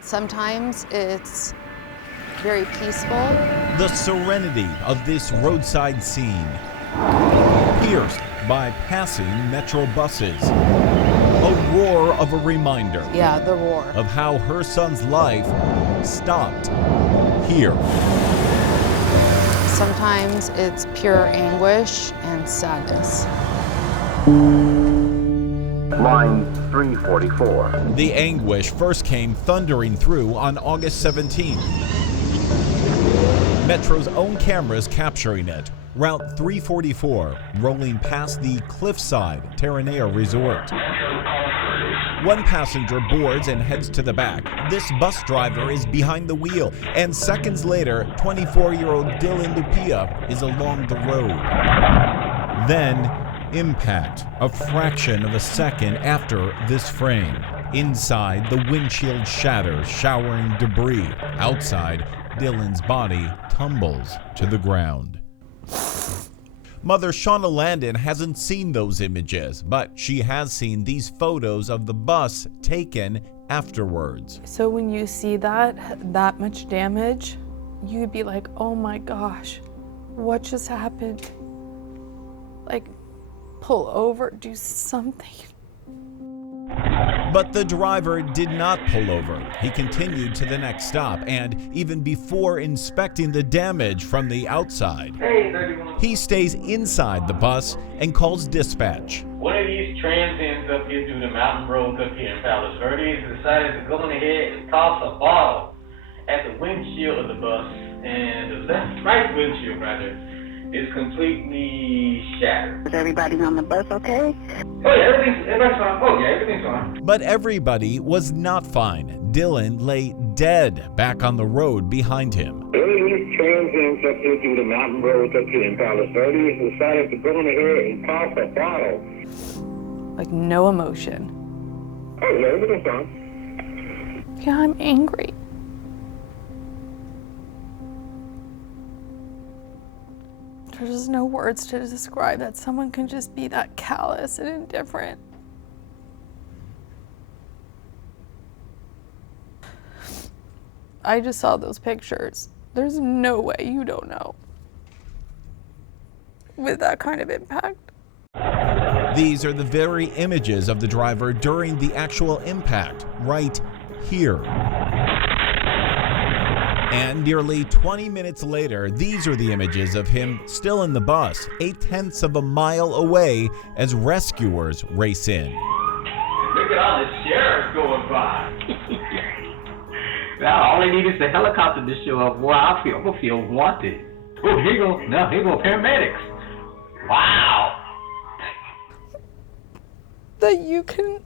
Sometimes it's very peaceful. The serenity of this roadside scene, pierced by passing metro buses. A roar of a reminder. Yeah, the roar. Of how her son's life stopped here. Sometimes it's pure anguish and sadness. Line 344. The anguish first came thundering through on August 17th. Metro's own cameras capturing it. Route 344, rolling past the Cliffside Terranea Resort. One passenger boards and heads to the back. This bus driver is behind the wheel, and seconds later, 24-year-old Dylan Lupia is along the road. Then, impact, a fraction of a second after this frame. Inside, the windshield shatters, showering debris. Outside, Dylan's body tumbles to the ground. Mother Shauna Landon hasn't seen those images, but she has seen these photos of the bus taken afterwards. So when you see that much damage, you'd be like, oh my gosh, what just happened? Like, pull over, do something. But the driver did not pull over. He continued to the next stop, and even before inspecting the damage from the outside, he stays inside the bus and calls dispatch. One of these transients up here through the mountain roads up here in Palos Verdes decided to go on ahead and toss a bottle at the windshield of the bus, and the right windshield rather is completely shattered. Is everybody on the bus okay? Oh yeah, everything's fine. Oh yeah, everything's fine. But everybody was not fine. Dylan lay dead back on the road behind him. One of these transients up here through the mountain roads up here in Palos Verdes decided to go on ahead and toss a bottle. Like, no emotion. Oh yeah, everything's fine. Yeah, I'm angry. There's just no words to describe that someone can just be that callous and indifferent. I just saw those pictures. There's no way you don't know with that kind of impact. These are the very images of the driver during the actual impact, right here. And nearly 20 minutes later, these are the images of him still in the bus, 0.8 of a mile away as rescuers race in. Look at all the sheriffs going by. Now all they need is the helicopter to show up. Well, I feel wanted. Oh, here go paramedics. Wow. That you can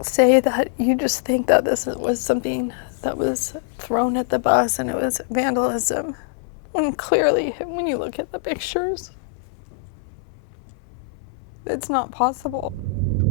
say that you just think that this was something that was thrown at the bus and it was vandalism, when clearly, when you look at the pictures, it's not possible.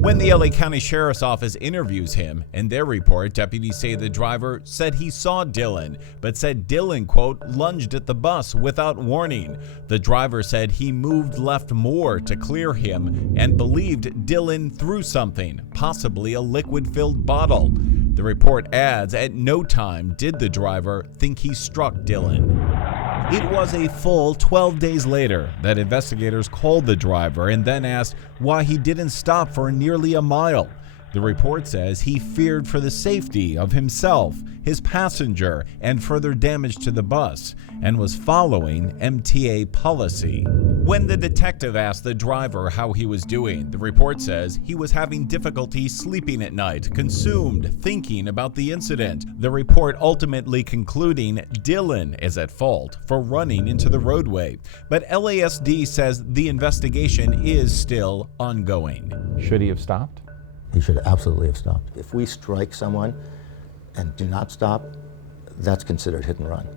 When the LA County Sheriff's Office interviews him, in their report, deputies say the driver said he saw Dylan, but said Dylan, quote, lunged at the bus without warning. The driver said he moved left more to clear him and believed Dylan threw something, possibly a liquid-filled bottle. The report adds, at no time did the driver think he struck Dylan. It was a full 12 days later that investigators called the driver and then asked why he didn't stop for nearly a mile. The report says he feared for the safety of himself, his passenger, and further damage to the bus, and was following MTA policy. When the detective asked the driver how he was doing, the report says he was having difficulty sleeping at night, consumed thinking about the incident. The report ultimately concluding Dylan is at fault for running into the roadway. But LASD says the investigation is still ongoing. Should he have stopped? He should absolutely have stopped. If we strike someone and do not stop, that's considered hit and run.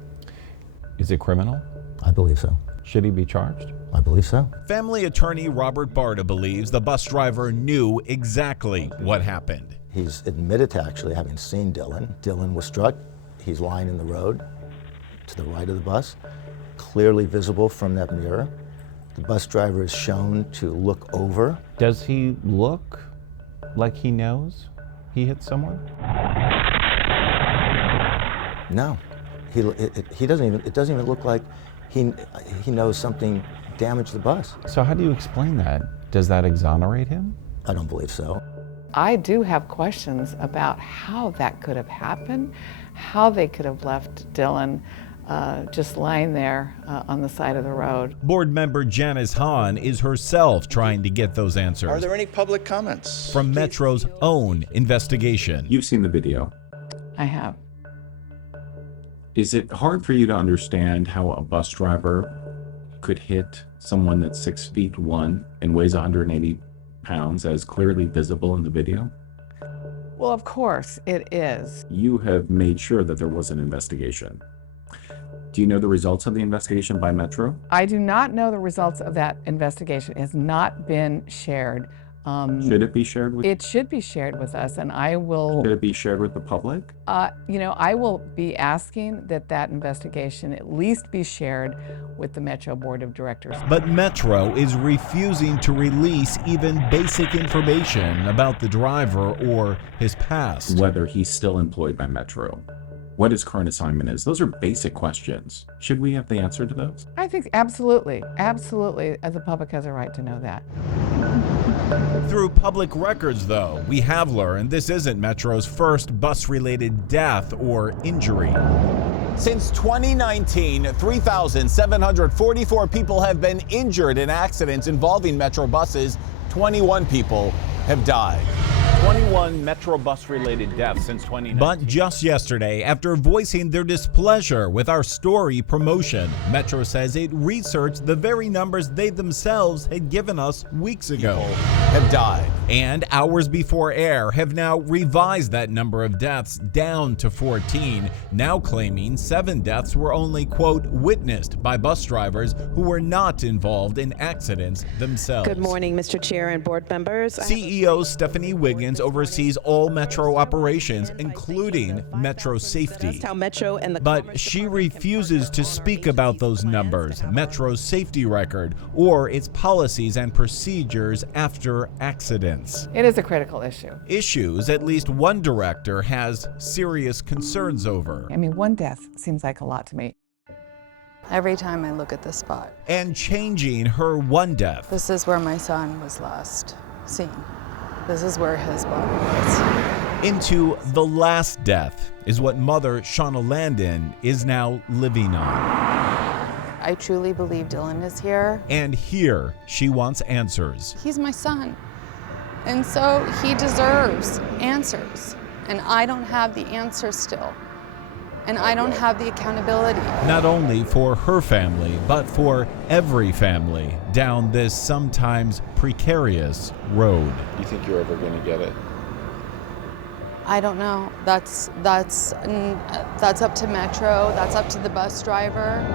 Is it criminal? I believe so. Should he be charged? I believe so. Family attorney Robert Barta believes the bus driver knew exactly what happened. He's admitted to actually having seen Dylan. Dylan was struck. He's lying in the road to the right of the bus, clearly visible from that mirror. The bus driver is shown to look over. Does he look like he knows he hit someone? No, he doesn't even. It doesn't even look like he knows something damaged the bus. So how do you explain that? Does that exonerate him? I don't believe so. I do have questions about how that could have happened, how they could have left Dylan just lying there on the side of the road. Board member Janice Hahn is herself trying to get those answers. Are there any public comments? From Metro's own investigation. You've seen the video. I have. Is it hard for you to understand how a bus driver could hit someone that's 6'1" and weighs 180 pounds, as clearly visible in the video? Well, of course it is. You have made sure that there was an investigation. Do you know the results of the investigation by Metro? I do not know the results of that investigation. It has not been shared. Should it be shared with? It should be shared with us, and I will. Should it be shared with the public? I will be asking that investigation at least be shared with the Metro Board of Directors. But Metro is refusing to release even basic information about the driver or his past. Whether he's still employed by Metro, what his current assignment is. Those are basic questions. Should we have the answer to those? I think absolutely, absolutely, the public has a right to know that. Through public records, though, we have learned this isn't Metro's first bus-related death or injury. Since 2019, 3,744 people have been injured in accidents involving Metro buses. 21 people have died. 21 Metro bus-related deaths since 2019. But just yesterday, after voicing their displeasure with our story promotion, Metro says it researched the very numbers they themselves had given us weeks ago. Have died. And hours before air have now revised that number of deaths down to 14, now claiming 7 deaths were only, quote, witnessed by bus drivers who were not involved in accidents themselves. Good morning, Mr. Chair and board members. CEO Stephanie Wiggins oversees all Metro operations, including Metro Safety. But she refuses to speak about those numbers, Metro's safety record, or its policies and procedures after accidents. It is a critical issue. Issues at least one director has serious concerns over. I mean, 1 death seems like a lot to me. Every time I look at this spot. And changing her 1 death. This is where my son was last seen. This is where his body was. Into the last death is what mother Shauna Landon is now living on. I truly believe Dylan is here. And here she wants answers. He's my son. And so he deserves answers. And I don't have the answers still. And I don't have the accountability. Not only for her family, but for every family down this sometimes precarious road. You think you're ever going to get it? I don't know. That's up to Metro. That's up to the bus driver.